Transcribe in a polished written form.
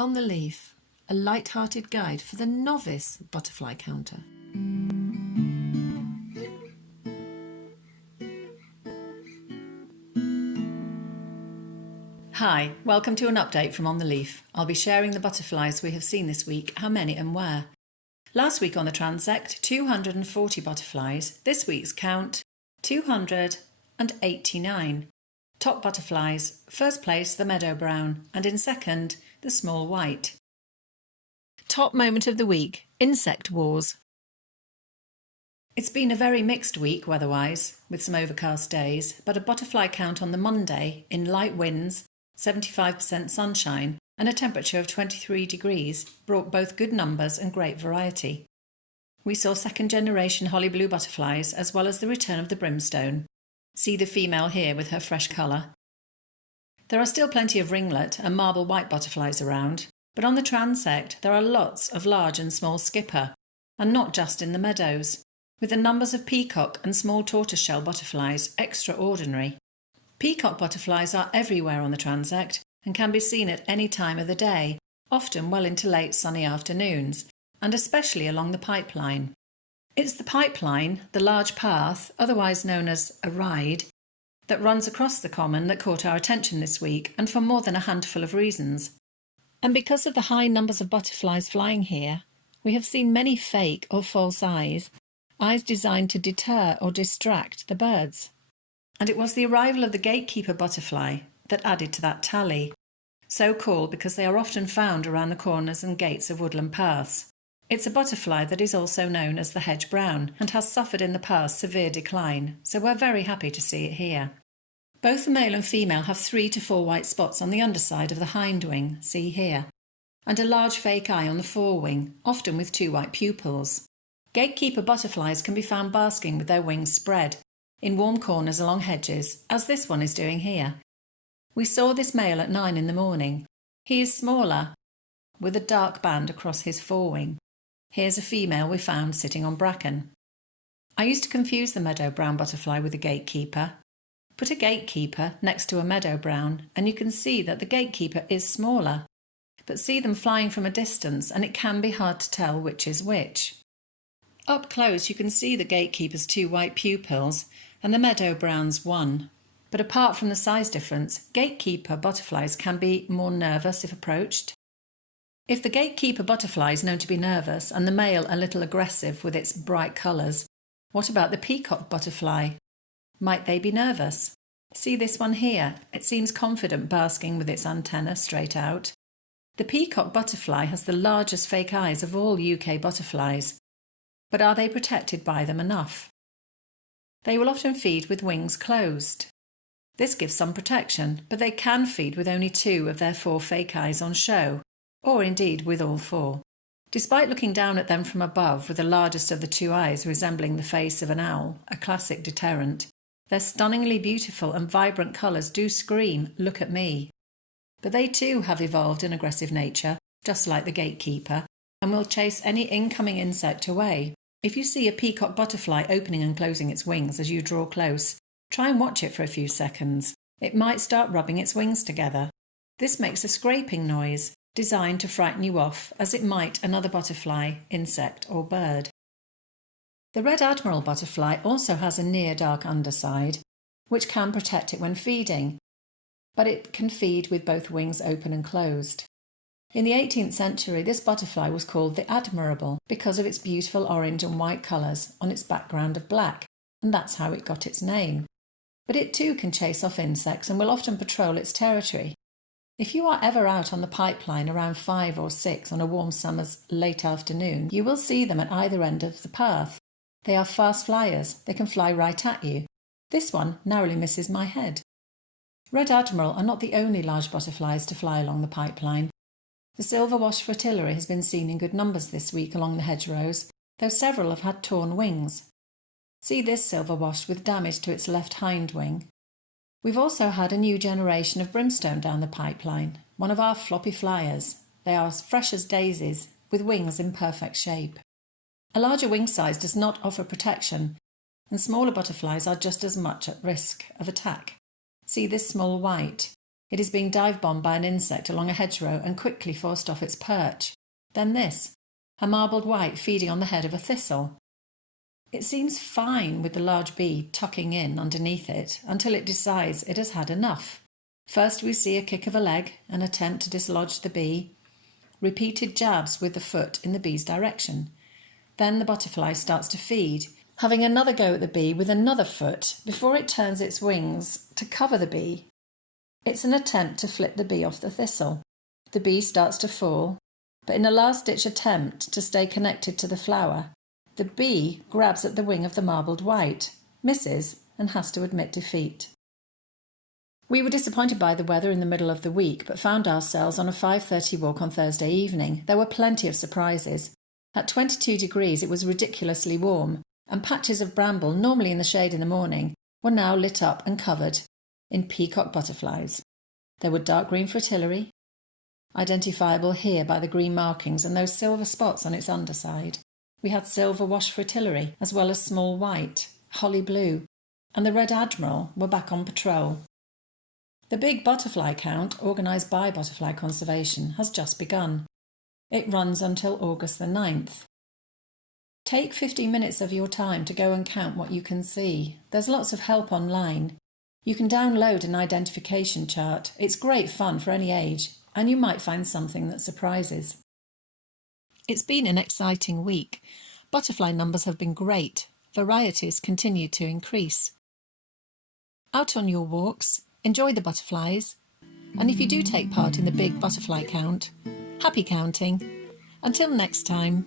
On the Leaf, a light-hearted guide for the novice butterfly counter. Hi, welcome to an update from On the Leaf. I'll be sharing the butterflies we have seen this week, how many and where. Last week on the transect, 240 butterflies. This week's count, 289. Top butterflies, first place the meadow brown, and in second the small white. Top moment of the week, insect wars. It's been a very mixed week weather-wise, with some overcast days, but a butterfly count on the Monday in light winds, 75% sunshine and a temperature of 23 degrees brought both good numbers and great variety. We saw second generation holly blue butterflies as well as the return of the brimstone. See the female here with her fresh colour. There are still plenty of ringlet and marble white butterflies around, but on the transect there are lots of large and small skipper, and not just in the meadows, with the numbers of peacock and small tortoiseshell butterflies extraordinary. Peacock butterflies are everywhere on the transect and can be seen at any time of the day, often well into late sunny afternoons, and especially along the pipeline. It's the pipeline, the large path, otherwise known as a ride, that runs across the common that caught our attention this week, and for more than a handful of reasons. And because of the high numbers of butterflies flying here, we have seen many fake or false eyes designed to deter or distract the birds. And it was the arrival of the Gatekeeper butterfly that added to that tally, so called because they are often found around the corners and gates of woodland paths. It's a butterfly that is also known as the hedge brown and has suffered in the past severe decline, so we're very happy to see it here. Both the male and female have 3 to 4 white spots on the underside of the hind wing, see here, and a large fake eye on the forewing, often with 2 white pupils. Gatekeeper butterflies can be found basking with their wings spread, in warm corners along hedges, as this one is doing here. We saw this male at 9 in the morning. He is smaller, with a dark band across his forewing. Here's a female we found sitting on bracken. I used to confuse the meadow brown butterfly with the gatekeeper. Put a gatekeeper next to a meadow brown and you can see that the gatekeeper is smaller, but see them flying from a distance and it can be hard to tell which is which. Up close you can see the gatekeeper's 2 white pupils and the meadow brown's 1. But apart from the size difference, gatekeeper butterflies can be more nervous if approached. If the gatekeeper butterfly is known to be nervous and the male a little aggressive with its bright colours, what about the peacock butterfly? Might they be nervous? See this one here, it seems confident basking with its antenna straight out. The peacock butterfly has the largest fake eyes of all UK butterflies, but are they protected by them enough? They will often feed with wings closed. This gives some protection, but they can feed with only 2 of their 4 fake eyes on show, or indeed with all 4. Despite looking down at them from above with the largest of the 2 eyes resembling the face of an owl, a classic deterrent, their stunningly beautiful and vibrant colours do scream, "Look at me." But they too have evolved an aggressive nature, just like the gatekeeper, and will chase any incoming insect away. If you see a peacock butterfly opening and closing its wings as you draw close, try and watch it for a few seconds. It might start rubbing its wings together. This makes a scraping noise, designed to frighten you off, as it might another butterfly, insect or bird. The red admiral butterfly also has a near dark underside, which can protect it when feeding, but it can feed with both wings open and closed. In the 18th century, this butterfly was called the admirable because of its beautiful orange and white colours on its background of black, and that's how it got its name. But it too can chase off insects and will often patrol its territory. If you are ever out on the pipeline around 5 or 6 on a warm summer's late afternoon, you will see them at either end of the path. They are fast flyers, they can fly right at you. This one narrowly misses my head. Red admiral are not the only large butterflies to fly along the pipeline. The silver-washed fritillary has been seen in good numbers this week along the hedgerows, though several have had torn wings. See this silver-washed with damage to its left hind wing. We've also had a new generation of brimstone down the pipeline, one of our floppy flyers. They are as fresh as daisies, with wings in perfect shape. A larger wing size does not offer protection, and smaller butterflies are just as much at risk of attack. See this small white. It is being dive-bombed by an insect along a hedgerow and quickly forced off its perch. Then this, a marbled white feeding on the head of a thistle. It seems fine with the large bee tucking in underneath it until it decides it has had enough. First we see a kick of a leg, an attempt to dislodge the bee, repeated jabs with the foot in the bee's direction. Then the butterfly starts to feed, having another go at the bee with another foot before it turns its wings to cover the bee. It's an attempt to flip the bee off the thistle. The bee starts to fall, but in a last-ditch attempt to stay connected to the flower, the bee grabs at the wing of the marbled white, misses, and has to admit defeat. We were disappointed by the weather in the middle of the week, but found ourselves on a 5:30 walk on Thursday evening. There were plenty of surprises. At 22 degrees it was ridiculously warm, and patches of bramble, normally in the shade in the morning, were now lit up and covered in peacock butterflies. There were dark green fritillary, identifiable here by the green markings and those silver spots on its underside. We had silver wash fritillary, as well as small white, holly blue, and the red admiral were back on patrol. The big butterfly count, organised by Butterfly Conservation, has just begun. It runs until August the 9th. Take 15 minutes of your time to go and count what you can see. There's lots of help online. You can download an identification chart. It's great fun for any age, and you might find something that surprises. It's been an exciting week. Butterfly numbers have been great. Varieties continue to increase. Out on your walks, enjoy the butterflies, and if you do take part in the big butterfly count, happy counting. Until next time.